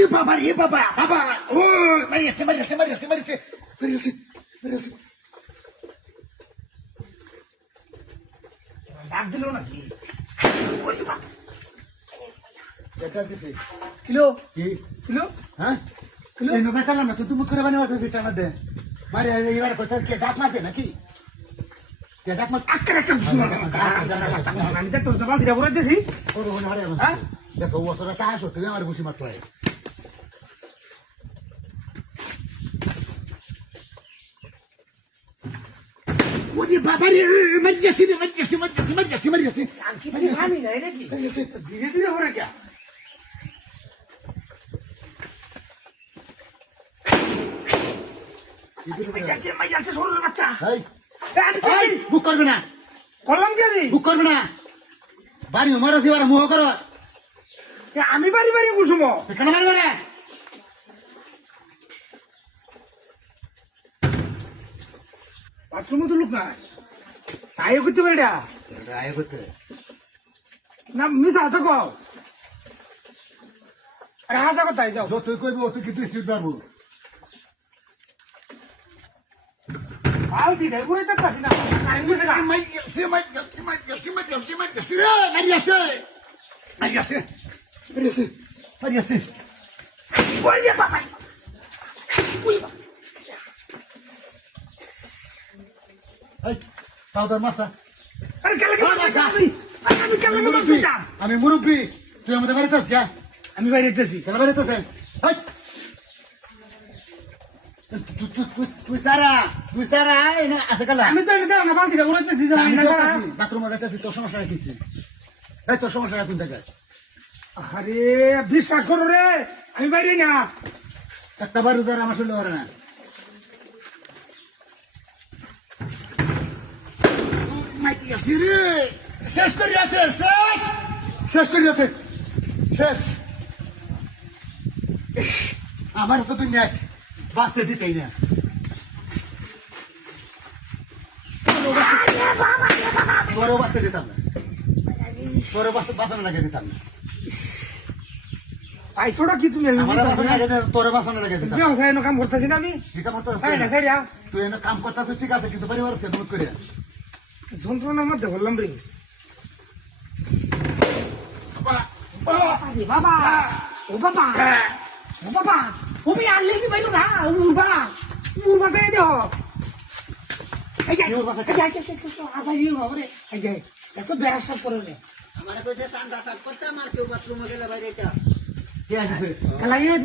ওরে বাবা রে বাবা বাবা ও মারিয়াছে মারিয়াছে মারিয়াছে মারিয়াছে মারিয়াছে মারিয়াছে ডাক দিল নাকি ওরে বাবা এটা দিছে কিলো কি কিলো হ্যাঁ কিলো এই নবে কালাম না তো তুমি করে বানিয়ে আছে বিটা না দে মারে এইবার কথা কে ডাক মারতে নাকি কে ডাক মার আক্কার একটা শুনো আমি তো তোর জবাব দিরা বলে দিছি ওরে ওরে হারে হ্যাঁ দেখো ওসরা তা আসো তুমি আমার ঘুষি মারতে হয় ওরে বাবা রে মারিয়াছে রে মারিয়াছে মারিয়াছে মারিয়াছে মারিয়াছে আমি নাই নাকি মারিয়াছে ধীরে ধীরে হরে কে মারিয়াছে মারিয়াছে ছোট বাচ্চা এই এই বুক করবে না করলাম কি আমি বুক করবে না বাড়ি মারো দিবার মুহ করো আমি বাড়ি বাড়ি কুসুম কেন মারবে না বাথরুমে তো লোক নাই তাই করতে পারি না আয় করতে না মিশা তো কও আরে হাসা কথাই যাও যতই কইবো অত কিন্তু সিট মারবো ফালতি দেয় করে তো কাছি না কারেন্ট গেছে গা মারিয়াছে মারিয়াছে মারিয়াছে মারিয়াছে মারিয়াছে রে মারিয়াছে মারিয়াছে মারিয়াছে মারিয়াছে ওরে বাবা ওরে বাবা এই পাউডার মাথা আরে কেন আমি কেন মারতাম আমি মুরব্বী তুই আমাদের বাড়িতে আস গা আমি বাইরে যেতেছি কেন বাড়িতে আছেন তুই সারা এনে আছে কালা আমি তো এটা না বালতিটা উড়াইতেছি যে আমি না করা বাথরুমে যাইতেছি তোর সমস্যা রাখিছি এই তোর সমস্যা রাখুন দেখা আরে বিশ্বাস করো রে আমি বাইরে না একটা বার উদার আমার শুনলে পারে না মারিয়াছে রে শেষ করে আছে শেষ শেষ করে যাচ্ছে শেষ আমার তো তুই নেক বাঁচতে দিতেই না তোরও বাঁচতে দিতাম না তোরও বাঁচানো লাগে দিতাম না পাইছোটা কি তুমি আমার বাঁচানো লাগে তোরও বাঁচানো লাগে দিতাম ব্যবসায় কাম করতেছি না আমি ঠিক আছে তাই না স্যার তুই এনে কাম করতেছিস ঠিক আছে কিন্তু পরিবার খেদমত করে যন্ত্রণার মধ্যে বললাম রে বাবা বাবা ও বাবা ও বাবা তুমি আনলে কি পাইলো না উড়বা যাই দেহ এই যে আবার ইয়ে বাবরে এই যে এত বেড়া সব করে নে আমার কইছে চান্দা সাফ করতে আমার কেউ বাথরুমে গেলে বাইরে এটা কে আছে খেলা ইয়ে